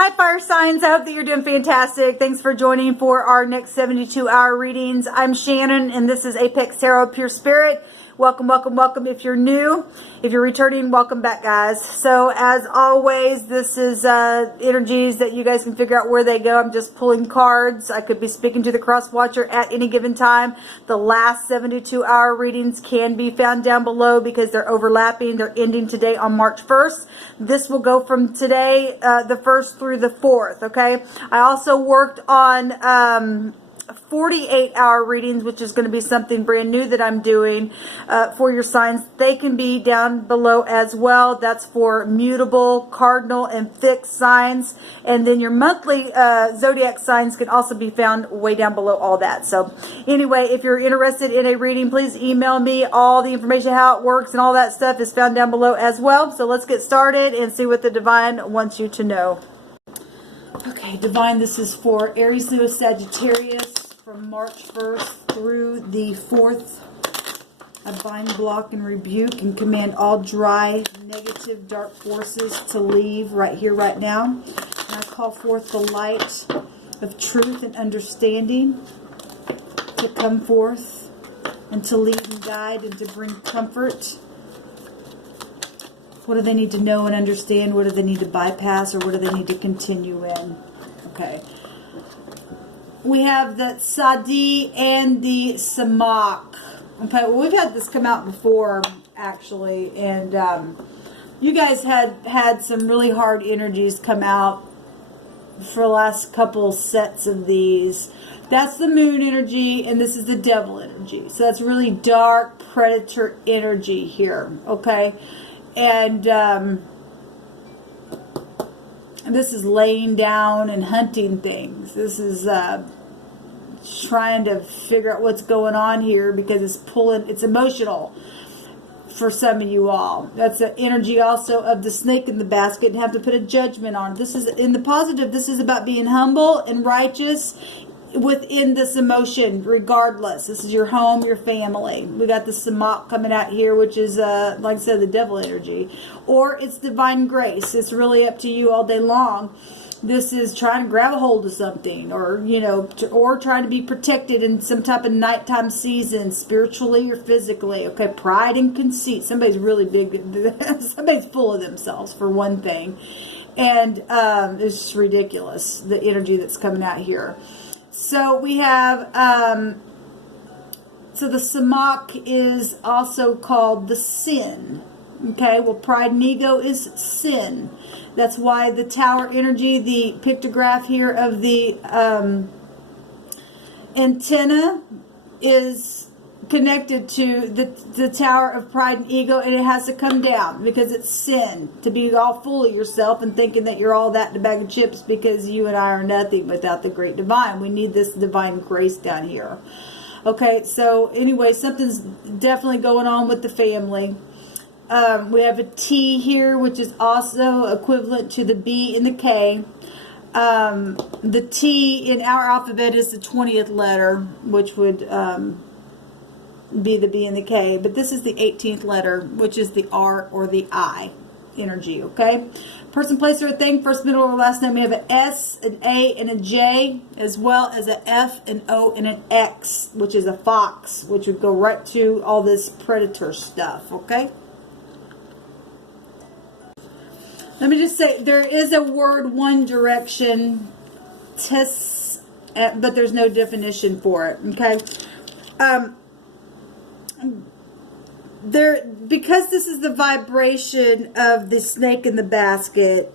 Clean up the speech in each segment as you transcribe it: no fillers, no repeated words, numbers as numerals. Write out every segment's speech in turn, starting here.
Hi fire signs, I hope that you're doing fantastic. Thanks for joining for our next 72-hour readings. I'm Shannon and this is Apex Tarot Pure Spirit. Welcome, welcome, welcome. If you're new, if you're returning, welcome back, guys. So as always, this is energies that you guys can figure out where they go. I'm just pulling cards. I could be speaking to the cross watcher at any given time. The last 72-hour readings can be found down below because they're overlapping. They're ending today on March 1st. This will go from today, the 1st through the 4th, okay? I also worked on 48-hour readings, which is going to be something brand new that I'm doing for your signs. They can be down below as well. That's for mutable, cardinal, and fixed signs. And then your monthly zodiac signs can also be found way down below all that. So anyway, if you're interested in a reading, please email me. All the information, how it works, and all that stuff is found down below as well. So let's get started and see what the divine wants you to know. Okay, divine, this is for Aries, Leo, Sagittarius from March 1st through the 4th. I bind, block, and rebuke and command all dry, negative, dark forces to leave right here, right now. And I call forth the light of truth and understanding to come forth and to lead and guide and to bring comfort. What do they need to know and understand? What do they need to bypass, or what do they need to continue in? Okay. We have the Sadi and the Samak. Okay, well, we've had this come out before, actually, and you guys had some really hard energies come out for the last couple sets of these. That's the moon energy, and this is the devil energy. So that's really dark predator energy here, okay? And this is laying down and hunting things. This is trying to figure out what's going on here because it's emotional for some of you all. That's the energy also of the snake in the basket and have to put a judgment on. This is in the positive. This is about being humble and righteous within this emotion, regardless. This is your home, your family. We got the Samak coming out here, which is, like I said, the devil energy. Or it's divine grace. It's really up to you all day long. This is trying to grab a hold of something, or, you know, or trying to be protected in some type of nighttime season, spiritually or physically. Okay, pride and conceit. Somebody's really big. Somebody's full of themselves, for one thing. And it's just ridiculous, the energy that's coming out here. So we have, so the Samak is also called the sin. Okay, well, pride and ego is sin. That's why the tower energy, the pictograph here of the antenna is connected to the tower of pride and ego, and it has to come down because it's sin to be all full of yourself and thinking that you're all that in a bag of chips, because you and I are nothing without the great divine. We need this divine grace down here. Okay, so anyway, something's definitely going on with the family. We have a T here, which is also equivalent to the B and the K. The T in our alphabet is the 20th letter, which would be the B and the K. But this is the 18th letter, which is the R or the I energy, okay? Person, place, or a thing, first, middle, or last name. We have an S, an A, and a J, as well as an F, an O, and an X, which is a fox, which would go right to all this predator stuff, okay? Let me just say, there is a word, one direction, but there's no definition for it, okay? Because this is the vibration of the snake in the basket,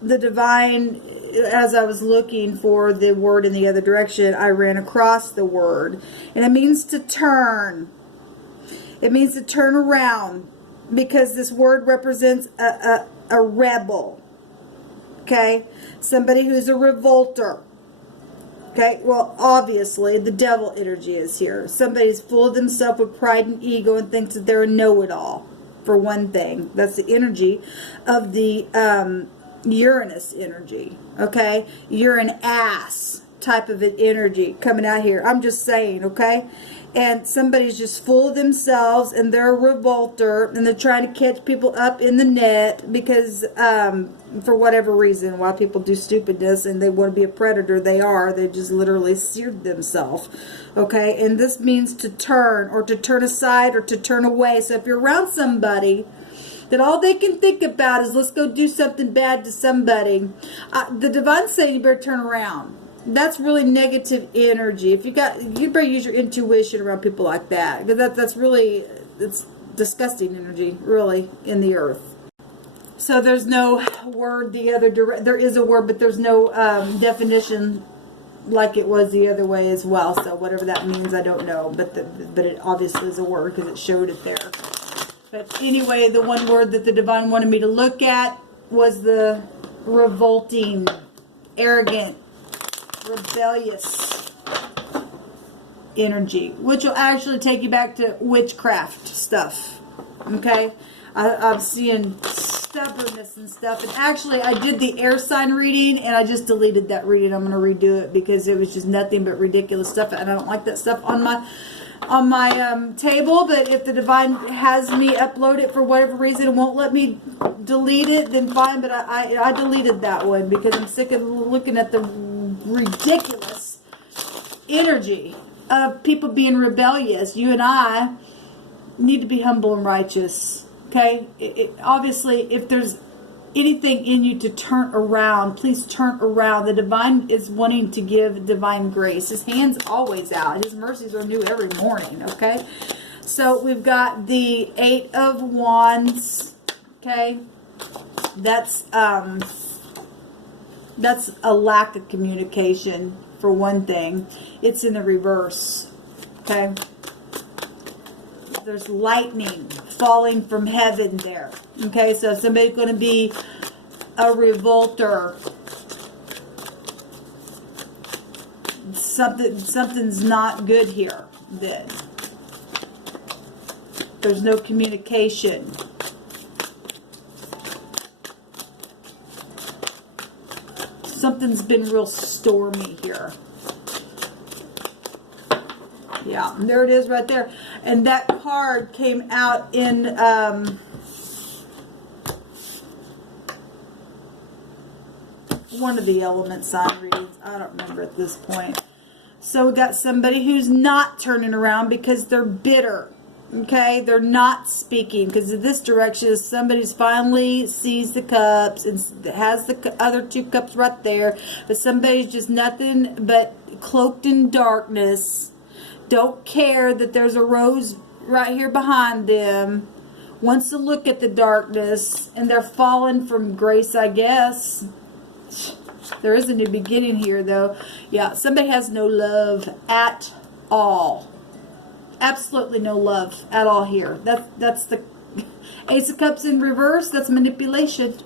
the divine, as I was looking for the word in the other direction, I ran across the word, and it means to turn. It means to turn around, because this word represents a rebel, okay? Somebody who's a revolter, okay? Well, obviously, the devil energy is here. Somebody's full of themselves with pride and ego and thinks that they're a know-it-all, for one thing. That's the energy of the Uranus energy, okay? You're an ass type of an energy coming out here. I'm just saying, okay? and somebody's just full of themselves, and they're a revolter, and they're trying to catch people up in the net because for whatever reason, while people do stupidness and they want to be a predator, they just literally seared themselves. Okay, and this means to turn, or to turn aside, or to turn away. So if you're around somebody that all they can think about is let's go do something bad to somebody, the divine's saying you better turn around. That's really negative energy. If you better use your intuition around people like that, because that's really, it's disgusting energy, really, in the earth. So there's no word the other direction. There is a word, but there's no definition like it was the other way as well. So whatever that means, I don't know. But it obviously is a word because it showed it there. But anyway, the one word that the divine wanted me to look at was the revolting, arrogant, rebellious energy, which will actually take you back to witchcraft stuff. Okay, I'm seeing stubbornness and stuff, and actually I did the air sign reading and I just deleted that reading. I'm going to redo it because it was just nothing but ridiculous stuff, and I don't like that stuff on my table. But if the divine has me upload it for whatever reason and won't let me delete it, then fine. But I deleted that one because I'm sick of looking at the ridiculous energy of people being rebellious. You and I need to be humble and righteous. Okay, obviously, if there's anything in you to turn around, please turn around. The divine is wanting to give divine grace. His hand's always out. His mercies are new every morning. Okay, so we've got the 8 of Wands. Okay, that's a lack of communication, for one thing. It's in the reverse. Okay, there's lightning falling from heaven there. Okay, so if somebody's going to be a revolter, something's not good here. Then there's no communication. Something's been real stormy here. Yeah, and there it is right there. And that card came out in one of the element sign readings. I don't remember at this point. So we got somebody who's not turning around because they're bitter. Okay, they're not speaking because of this direction is somebody's finally sees the cups and has the other 2 cups right there. But somebody's just nothing but cloaked in darkness. Don't care that there's a rose right here behind them. Wants to look at the darkness, and they're falling from grace, I guess. There is a new beginning here, though. Yeah, somebody has no love at all. Absolutely no love at all here. That's the Ace of Cups in reverse. That's manipulation.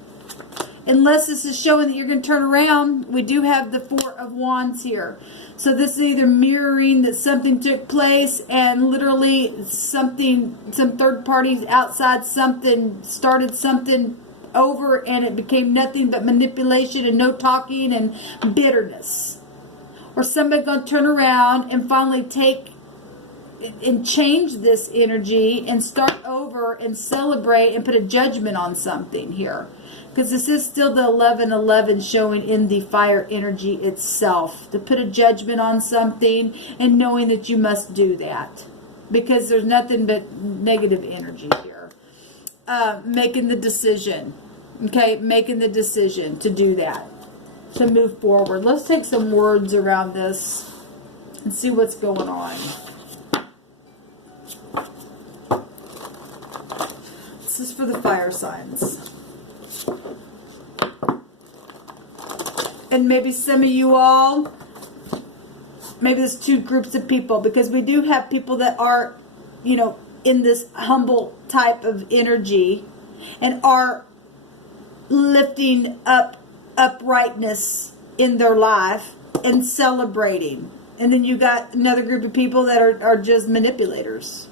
Unless this is showing that you're going to turn around, we do have the 4 of Wands here. So this is either mirroring that something took place and literally some third parties outside something started something over and it became nothing but manipulation and no talking and bitterness. Or somebody going to turn around and finally take and change this energy and start over and celebrate and put a judgment on something here. Because this is still the 11-11 showing in the fire energy itself. To put a judgment on something and knowing that you must do that. Because there's nothing but negative energy here. Making the decision. Okay, making the decision to do that. To move forward. Let's take some words around this and see what's going on. This is for the fire signs. And maybe some of you all, maybe there's 2 groups of people, because we do have people that are, you know, in this humble type of energy and are lifting up uprightness in their life and celebrating. And then you got another group of people that are just manipulators.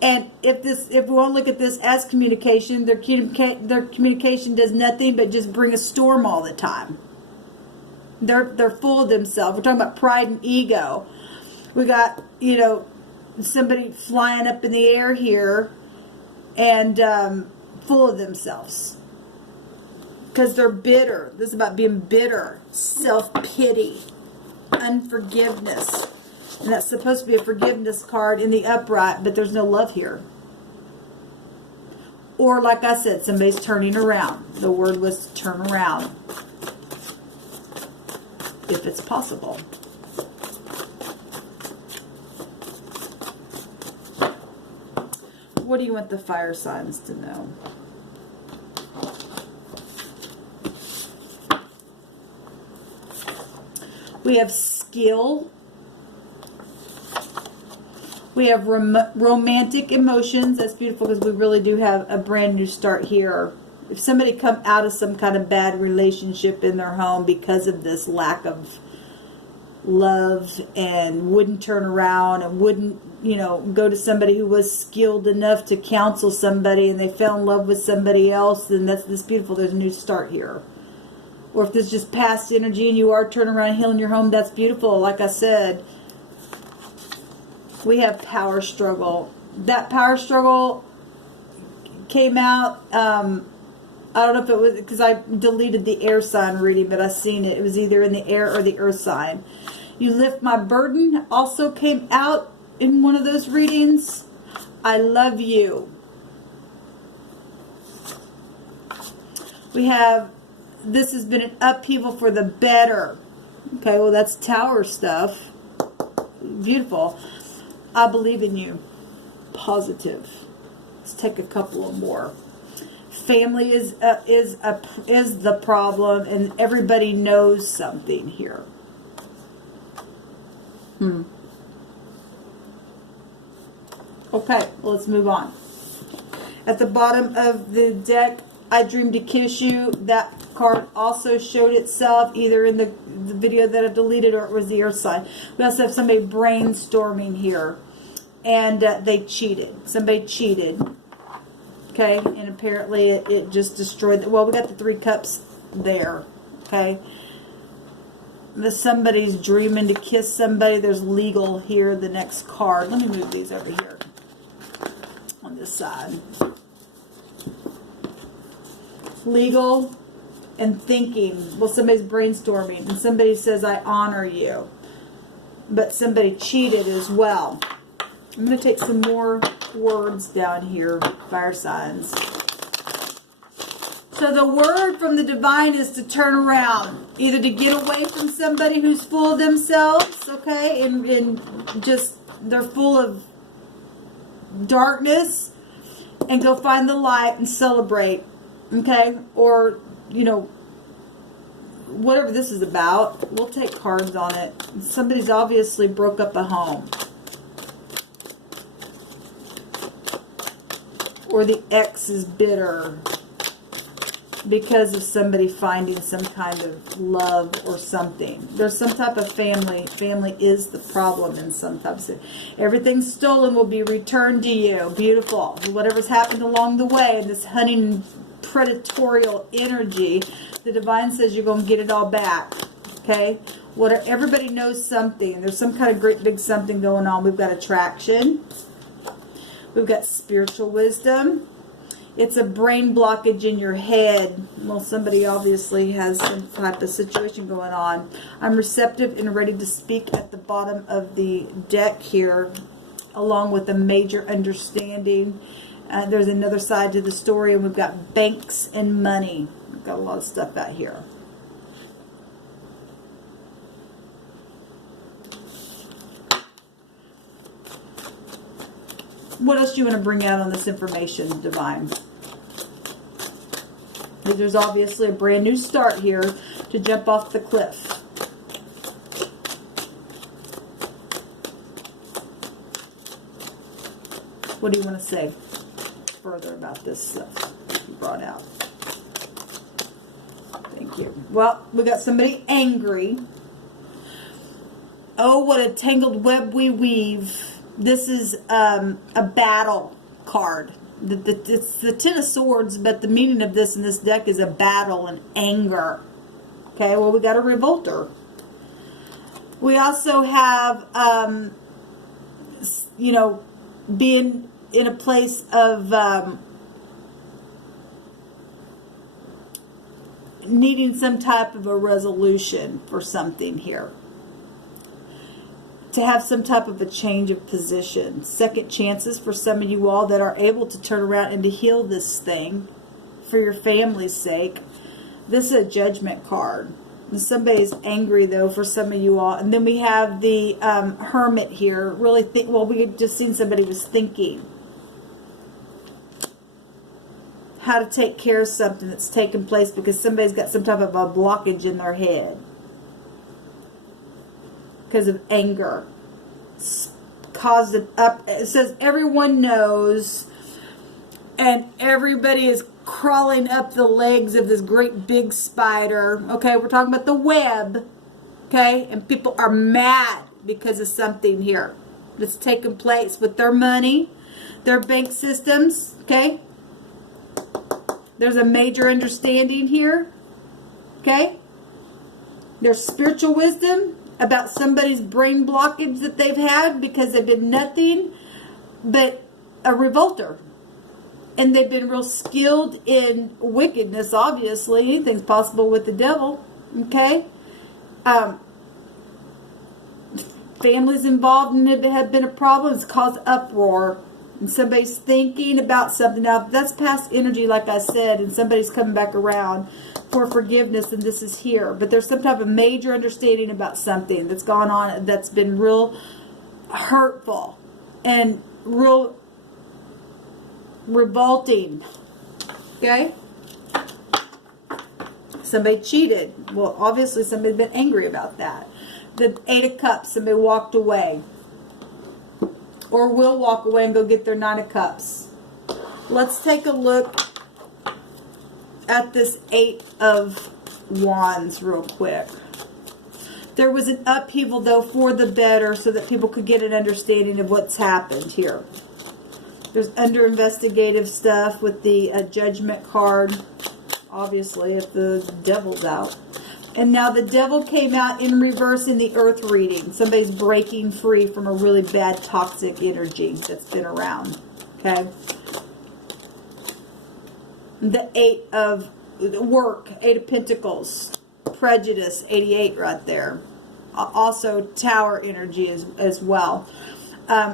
And if we want to look at this as communication, their communication does nothing but just bring a storm all the time. They're full of themselves. We're talking about pride and ego. We got, you know, somebody flying up in the air here and full of themselves. Because they're bitter. This is about being bitter. Self-pity. Unforgiveness. And that's supposed to be a forgiveness card in the upright, but there's no love here. Or, like I said, somebody's turning around. The word was turn around. If it's possible. What do you want the fire signs to know? We have skill. We have romantic emotions. That's beautiful because we really do have a brand new start here. If somebody come out of some kind of bad relationship in their home because of this lack of love and wouldn't turn around and wouldn't, you know, go to somebody who was skilled enough to counsel somebody and they fell in love with somebody else, then that's beautiful. There's a new start here. Or if this is just past energy and you are turning around and healing your home, that's beautiful. Like I said, we have power struggle. That power struggle came out, I don't know if it was, because I deleted the air sign reading, but I seen it. It was either in the air or the earth sign. You lift my burden also came out in one of those readings. I love you. We have, this has been an upheaval for the better. Okay, well that's tower stuff. Beautiful. I believe in you. Positive. Let's take a couple of more. Family is the problem, and everybody knows something here. Okay, well, let's move on. At the bottom of the deck, I Dream to Kiss You. That card also showed itself either in the video that I deleted or it was the earth sign. We also have somebody brainstorming here, and they cheated. Somebody cheated. Okay, and apparently it just destroyed. Well, we got the 3 cups there. Okay, somebody's dreaming to kiss somebody. There's legal here. The next card. Let me move these over here on this side. Legal and thinking. Well, somebody's brainstorming, and somebody says, "I honor you," but somebody cheated as well. I'm going to take some more words down here, fire signs. So the word from the divine is to turn around. Either to get away from somebody who's full of themselves, okay, and just they're full of darkness, and go find the light and celebrate, okay? Or, you know, whatever this is about, we'll take cards on it. Somebody's obviously broke up a home. Or the ex is bitter because of somebody finding some kind of love or something. There's some type of family. Family is the problem in some types of... Everything stolen will be returned to you. Beautiful. Whatever's happened along the way, this hunting predatorial energy, the divine says you're going to get it all back. Okay? Everybody knows something. There's some kind of great big something going on. We've got attraction. We've got spiritual wisdom. It's a brain blockage in your head. Well, somebody obviously has some type of situation going on. I'm receptive and ready to speak at the bottom of the deck here, along with a major understanding. There's another side to the story, and we've got banks and money. We've got a lot of stuff out here. What else do you want to bring out on this information, divine? There's obviously a brand new start here to jump off the cliff. What do you want to say further about this stuff you brought out? Thank you. Well, we got somebody angry. Oh, what a tangled web we weave. This is a battle card. It's the Ten of Swords, but the meaning of this in this deck is a battle and anger. Okay, well, we got a revolter. We also have you know, being in a place of needing some type of a resolution for something here. To have some type of a change of position. Second chances for some of you all that are able to turn around and to heal this thing for your family's sake. This is a Judgment card. And somebody's angry though for some of you all. And then we have the Hermit here. Really think, well, we just seen somebody was thinking how to take care of something that's taken place because somebody's got some type of a blockage in their head because of anger. It's caused it up. It says everyone knows, and everybody is crawling up the legs of this great big spider. Okay, we're talking about the web. Okay, and people are mad because of something here that's taken place with their money, their bank systems. Okay, there's a major understanding here. Okay, there's spiritual wisdom about somebody's brain blockage that they've had because they've been nothing but a revolter. And they've been real skilled in wickedness, obviously. Anything's possible with the devil. Okay? Families involved in it have been a problem. It's caused uproar. And somebody's thinking about something. Now, that's past energy, like I said, and somebody's coming back around for forgiveness, and this is here. But there's some type of major understanding about something that's gone on that's been real hurtful and real revolting. Okay? Somebody cheated. Well, obviously somebody's been angry about that. The Eight of Cups, somebody walked away. Or will walk away and go get their Nine of Cups. Let's take a look at this Eight of Wands real quick. There was an upheaval, though, for the better so that people could get an understanding of what's happened here. There's under-investigative stuff with the Judgment card, obviously, if the devil's out. And now the devil came out in reverse in the Earth reading. Somebody's breaking free from a really bad toxic energy that's been around. Okay? The Eight of Work, Eight of Pentacles, Prejudice, 88 right there. Also Tower energy as well.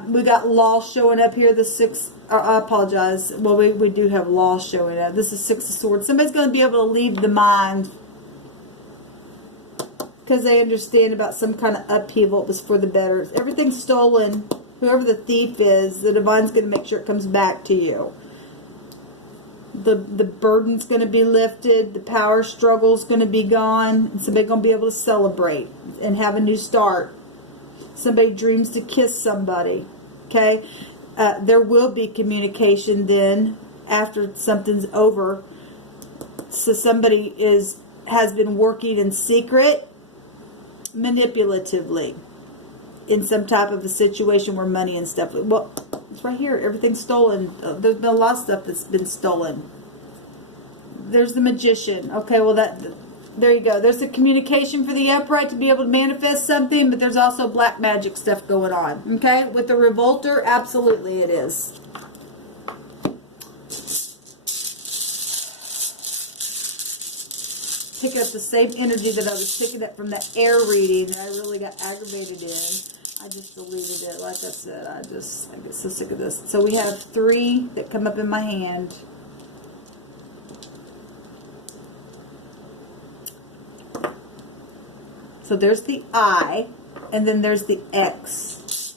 We got Law showing up here. The Six, I apologize. Well, we do have Law showing up. This is Six of Swords. Somebody's going to be able to leave the mind because they understand about some kind of upheaval. It was for the better. Everything's stolen. Whoever the thief is, the divine's going to make sure it comes back to you. The burden's going to be lifted. The power struggle's going to be gone. And somebody's going to be able to celebrate and have a new start. Somebody dreams to kiss somebody. Okay? There will be communication then after something's over. So somebody has been working in secret, manipulatively, in some type of a situation where money and stuff. Well, it's right here. Everything's stolen. There's been a lot of stuff that's been stolen. There's the Magician. Okay, well there you go. There's the communication for the upright to be able to manifest something, but there's also black magic stuff going on. Okay, with the Revolter, absolutely it is. Pick up the same energy that I was picking up from the air reading that I really got aggravated in. I just deleted it. Like I said, I get so sick of this. So we have 3 that come up in my hand. So there's the I, and then there's the X.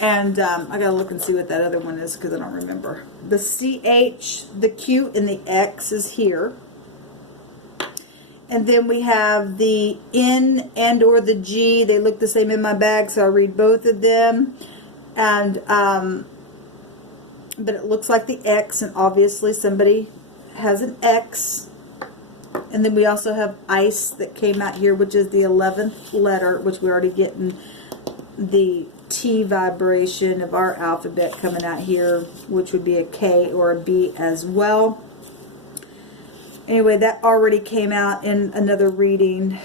And I gotta look and see what that other one is because I don't remember. The CH, the Q, and the X is here. And then we have the N and or the G. They look the same in my bag, so I'll read both of them. And but it looks like the X, and obviously somebody has an X. And then we also have ice that came out here, which is the 11th letter, which we're already getting the T vibration of our alphabet coming out here, which would be a K or a B as well. Anyway, that already came out in another reading.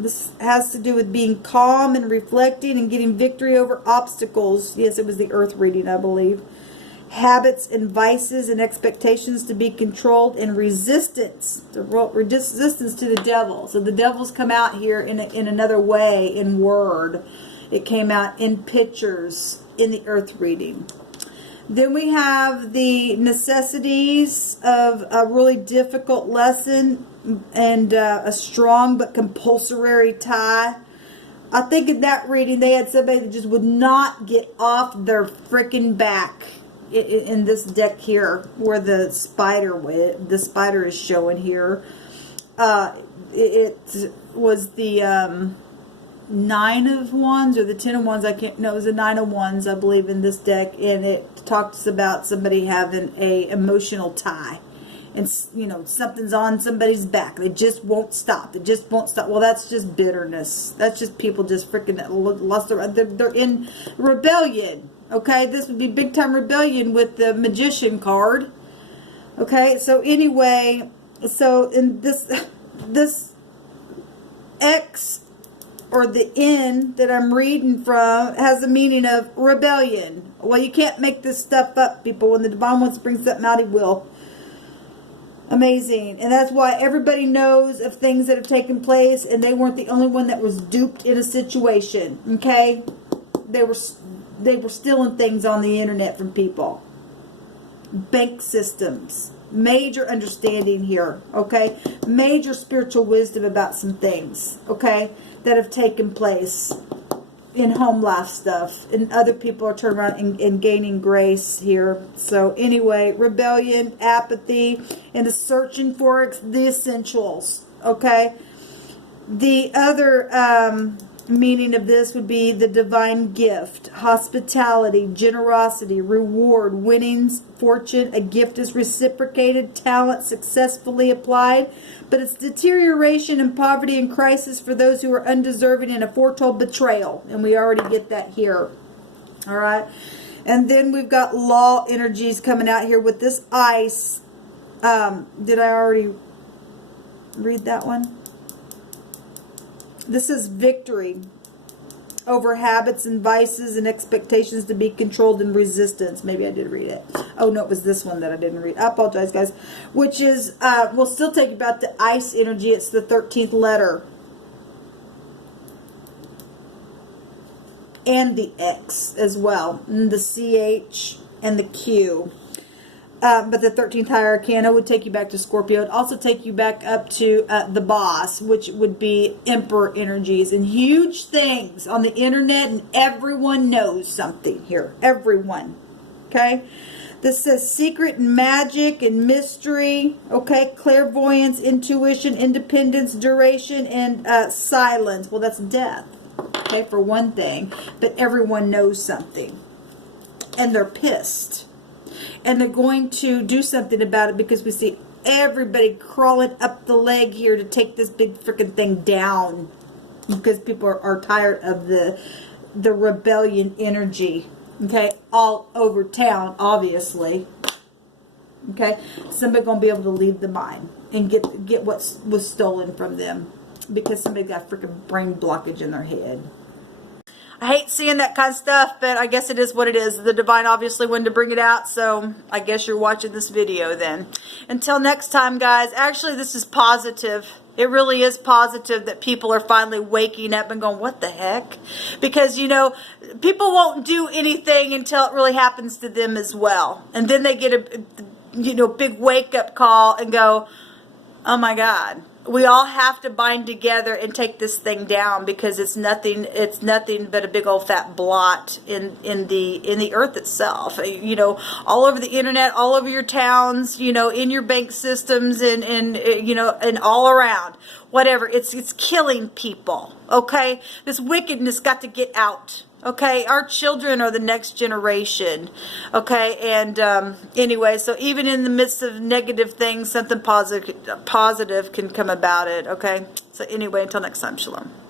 This has to do with being calm and reflecting and getting victory over obstacles. Yes, it was the Earth reading, I believe. Habits and vices and expectations to be controlled, and resistance. Resistance to the devil. So the devil's come out here in another way, in word. It came out in pictures in the Earth reading. Then we have the necessities of a really difficult lesson and a strong but compulsory tie. I think in that reading they had somebody that just would not get off their freaking back in this deck here, where the spider is showing here. It was the 9 of Wands or the 10 of Wands. I can't know. It was the 9 of Wands, I believe, in this deck, and it talks about somebody having a emotional tie, and you know, something's on somebody's back. They just won't stop. They just won't stop. Well, that's just bitterness. That's just people just freaking lost their. They're in rebellion. Okay, this would be big time rebellion with the Magician card. Okay, so anyway, so in this X, or the N that I'm reading from, has the meaning of rebellion. Well, you can't make this stuff up, people. When the divine wants to bring something out, he will. Amazing. And that's why everybody knows of things that have taken place, and they weren't the only one that was duped in a situation. Okay? They were stealing things on the internet from people. Bank systems. Major understanding here. Okay? Major spiritual wisdom about some things. Okay? That have taken place in home life stuff, and other people are turning around and gaining grace here. So anyway, rebellion, apathy, and the searching for the essentials. Okay, the other meaning of this would be the divine gift, hospitality, generosity, reward, winnings, fortune. A gift is reciprocated, talent successfully applied, but it's deterioration and poverty and crisis for those who are undeserving, and a foretold betrayal. And we already get that here. All right. And then we've got law energies coming out here with this ice. Did I already read that one? This is victory over habits and vices and expectations to be controlled, and resistance. Maybe I did read it. Oh, no, it was this one that I didn't read. I apologize, guys. Which is, we'll still take about the ice energy. It's the 13th letter. And the X as well. And the CH and the Q. But the 13th higher arcana would take you back to Scorpio. It'd also take you back up to the boss, which would be emperor energies, and huge things on the internet, and everyone knows something here. Everyone. Okay? This says secret and magic and mystery. Okay? Clairvoyance, intuition, independence, duration, and silence. Well, that's death. Okay? For one thing. But everyone knows something. And they're pissed. And they're going to do something about it, because we see everybody crawling up the leg here to take this big freaking thing down, because people are tired of the rebellion energy. Okay, all over town, obviously. Okay, somebody's gonna be able to leave the mine and get what was stolen from them, because somebody got freaking brain blockage in their head. I hate seeing that kind of stuff, but I guess it is what it is. The divine obviously wanted to bring it out, so I guess you're watching this video then. Until next time, guys. Actually, this is positive. It really is positive that people are finally waking up and going, what the heck? Because, you know, people won't do anything until it really happens to them as well. And then they get a, you know, big wake-up call and go, oh my God. We all have to bind together and take this thing down, because it's nothing but a big old fat blot in the earth itself. You know, all over the internet, all over your towns, you know, in your bank systems, and you know, and all around. Whatever, it's killing people. Okay? This wickedness got to get out. Okay, our children are the next generation. Okay, and anyway, so even in the midst of negative things, something positive can come about it. Okay, so anyway, until next time, shalom.